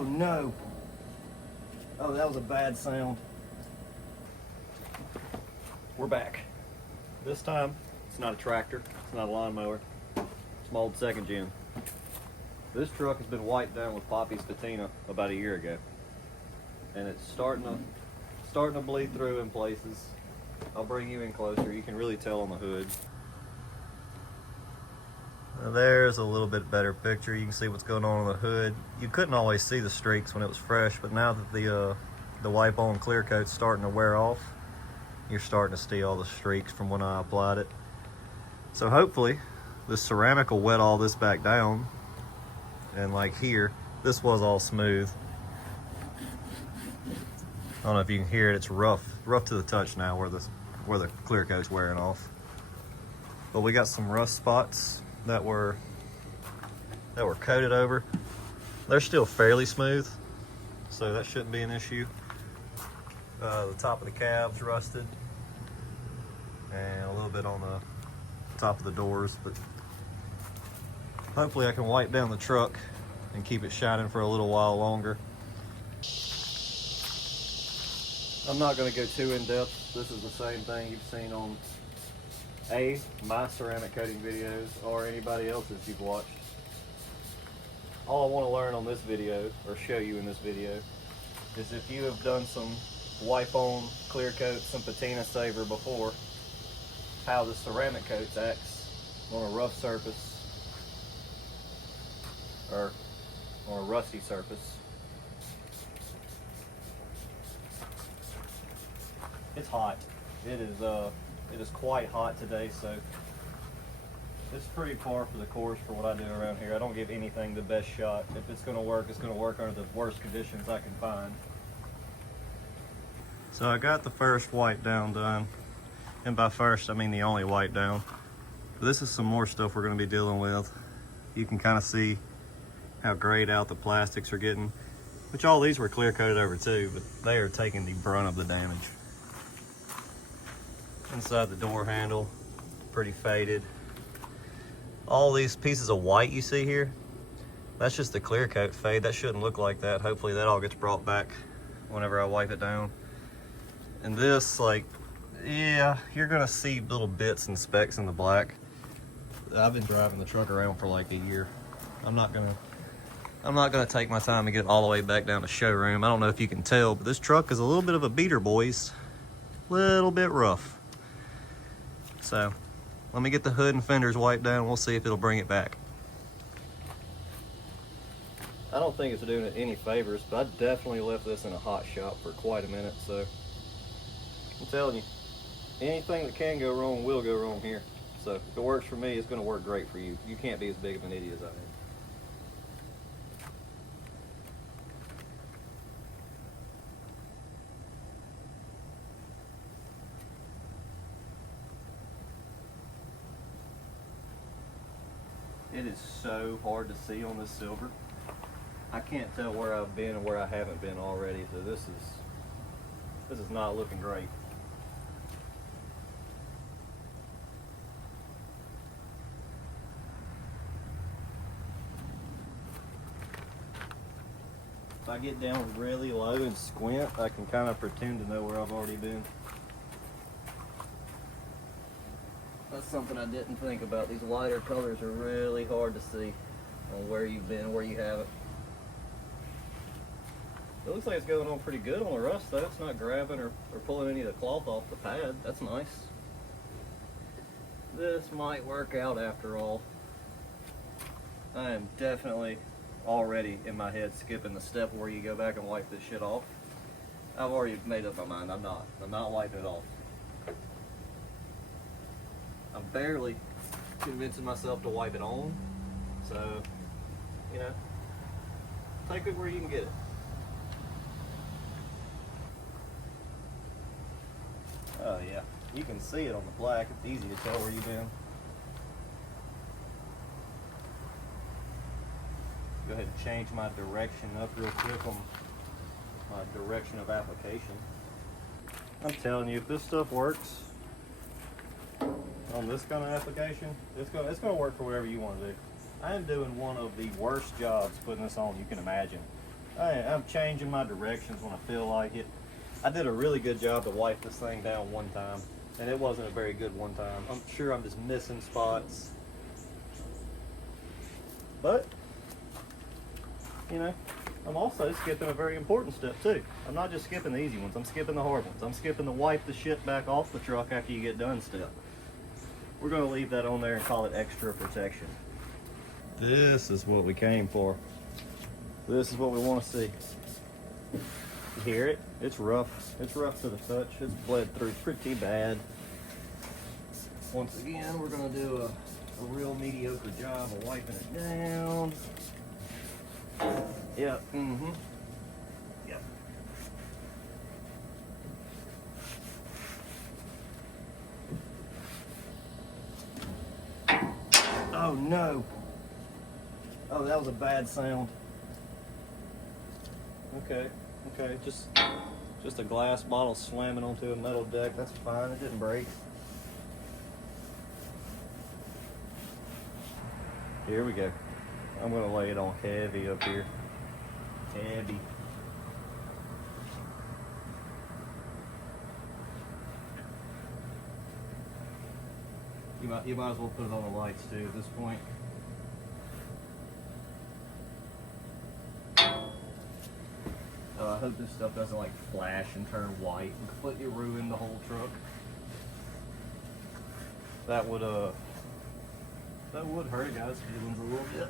Oh no. Oh, that was a bad sound. We're back. This time, it's not a tractor, it's not a lawnmower. It's my old second gen. This truck has been wiped down with Poppy's patina about a year ago. And it's starting to bleed through in places. I'll bring you in closer. You can really tell on the hood. Now there's a little bit better picture. You can see what's going on the hood. You couldn't always see the streaks when it was fresh, but now that the wipe-on clear coat's starting to wear off, you're starting to see all the streaks from when I applied it. So hopefully this ceramic will wet all this back down, and like here, this was all smooth. I don't know if you can hear it, it's rough to the touch now where the clear coat's wearing off. But we got some rust spots that were coated over. They're still fairly smooth, so that shouldn't be an issue. The top of the cab's rusted, and a little bit on the top of the doors, but hopefully I can wipe down the truck and keep it shining for a little while longer. I'm not going to go too in depth. This is the same thing you've seen on my ceramic coating videos or anybody else's you've watched. All I want to learn on this video, or show you in this video, is if you have done some wipe-on clear coat, some patina saver before, how the ceramic coats acts on a rough surface or on a rusty surface. It's hot. It is quite hot today, so it's pretty par for the course for what I do around here. I don't give anything the best shot. If it's going to work, it's going to work under the worst conditions I can find. So I got the first wipe down done, and by first I mean the only wipe down. This is some more stuff we're going to be dealing with. You can kind of see how grayed out the plastics are getting, which all these were clear coated over too, but they are taking the brunt of the damage. Inside the door handle, pretty faded. All these pieces of white you see here, that's just the clear coat fade. That shouldn't look like that. Hopefully that all gets brought back whenever I wipe it down. And this, like, yeah, you're gonna see little bits and specks in the black. I've been driving the truck around for like a year. I'm not gonna take my time to get all the way back down to showroom. I don't know if you can tell, but this truck is a little bit of a beater, boys. Little bit rough. So let me get the hood and fenders wiped down. We'll see if it'll bring it back. I don't think it's doing it any favors, but I definitely left this in a hot shop for quite a minute. So I'm telling you, anything that can go wrong will go wrong here. So if it works for me, it's going to work great for you. You can't be as big of an idiot as I am. It is so hard to see on this silver. I can't tell where I've been and where I haven't been already, so this is not looking great. If I get down really low and squint, I can kind of pretend to know where I've already been. That's something I didn't think about. These lighter colors are really hard to see on where you've been and where you haven't. It looks like it's going on pretty good on the rust though. It's not grabbing or pulling any of the cloth off the pad. That's nice. This might work out after all. I am definitely already in my head skipping the step where you go back and wipe this shit off. I've already made up my mind. I'm not wiping it off. I'm barely convincing myself to wipe it on, so, you know, take it where you can get it. Oh yeah, you can see it on the black. It's easy to tell where you've been. Go ahead and change my direction up real quick on my direction of application. I'm telling you, if this stuff works on this kind of application, it's gonna work for whatever you want to do. I am doing one of the worst jobs putting this on you can imagine. I'm changing my directions when I feel like it. I did a really good job to wipe this thing down one time, and it wasn't a very good one time. I'm sure I'm just missing spots. But, you know, I'm also skipping a very important step too. I'm not just skipping the easy ones, I'm skipping the hard ones. I'm skipping the wipe the shit back off the truck after you get done step. We're gonna leave that on there and call it extra protection. This is what we came for. This is what we want to see. You hear it? It's rough. It's rough to the touch. It's bled through pretty bad. Once again, we're gonna do a real mediocre job of wiping it down. Yep, yep. Oh no. Oh, that was a bad sound. Okay, just a glass bottle slamming onto a metal deck. That's fine, it didn't break. Here we go. I'm gonna lay it on heavy up here. Heavy. You might as well put it on the lights too at this point. I hope this stuff doesn't like flash and turn white and completely ruin the whole truck. That would hurt a guy's feelings a little bit.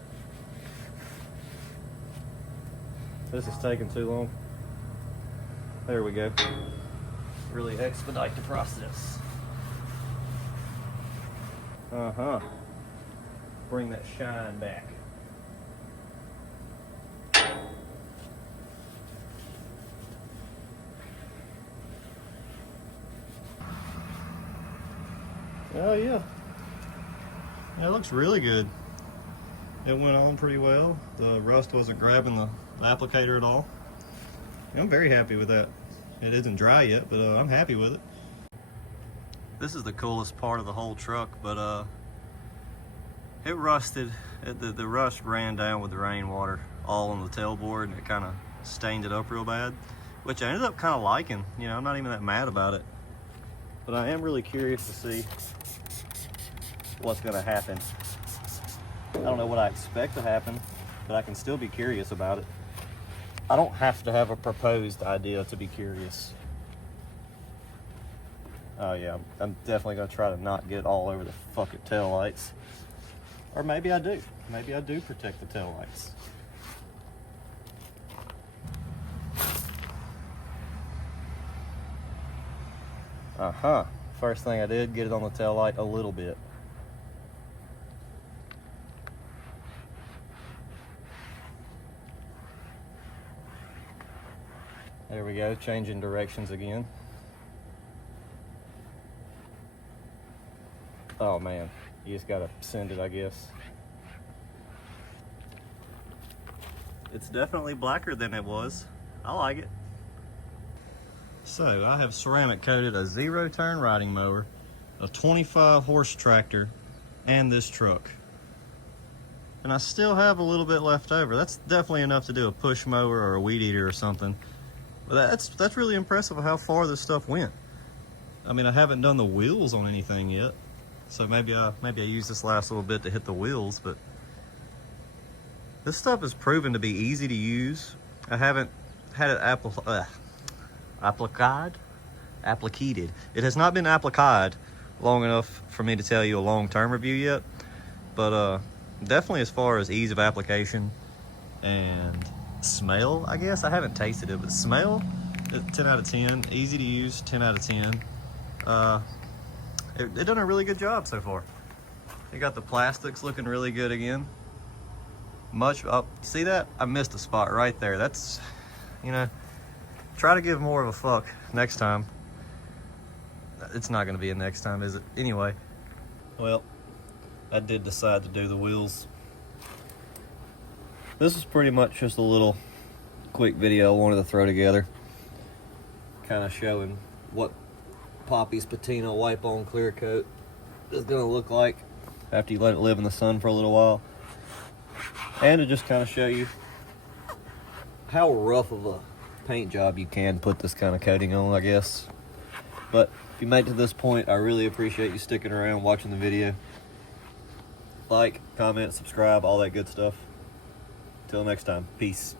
This is taking too long. There we go. Really expedite the process. Bring that shine back. Oh yeah. Yeah, it looks really good. It went on pretty well. The rust wasn't grabbing the applicator at all. I'm very happy with that. It isn't dry yet, but I'm happy with it. This is the coolest part of the whole truck, but it rusted. The rust ran down with the rainwater all on the tailboard, and it kind of stained it up real bad, which I ended up kind of liking. You know, I'm not even that mad about it. But I am really curious to see what's going to happen. I don't know what I expect to happen, but I can still be curious about it. I don't have to have a proposed idea to be curious. Oh yeah, I'm definitely going to try to not get all over the fucking taillights. Or maybe I do. Maybe I do protect the taillights. First thing I did, get it on the tail light a little bit. There we go, changing directions again. Oh man, you just gotta send it, I guess. It's definitely blacker than it was. I like it. So I have ceramic coated a 0-turn riding mower, a 25 horse tractor, and this truck. And I still have a little bit left over. That's definitely enough to do a push mower or a weed eater or something. But that's really impressive of how far this stuff went. I mean, I haven't done the wheels on anything yet, so maybe I use this last little bit to hit the wheels. But this stuff is proven to be easy to use. I haven't had it applicated. It has not been applied long enough for me to tell you a long-term review yet, but definitely as far as ease of application and smell, I guess. I haven't tasted it, but smell, 10 out of 10. Easy to use, 10 out of 10. It done a really good job so far. You got the plastics looking really good again. See that? I missed a spot right there. That's, you know, try to give more of a fuck next time. It's not going to be a next time, is it? Anyway, well, I did decide to do the wheels. This is pretty much just a little quick video I wanted to throw together, kind of showing what Poppy's patina wipe-on clear coat is going to look like after you let it live in the sun for a little while, and to just kind of show you how rough of a paint job you can put this kind of coating on, I guess. But if you made it to this point, I really appreciate you sticking around, watching the video. Like, comment, subscribe, all that good stuff. Till next time, peace.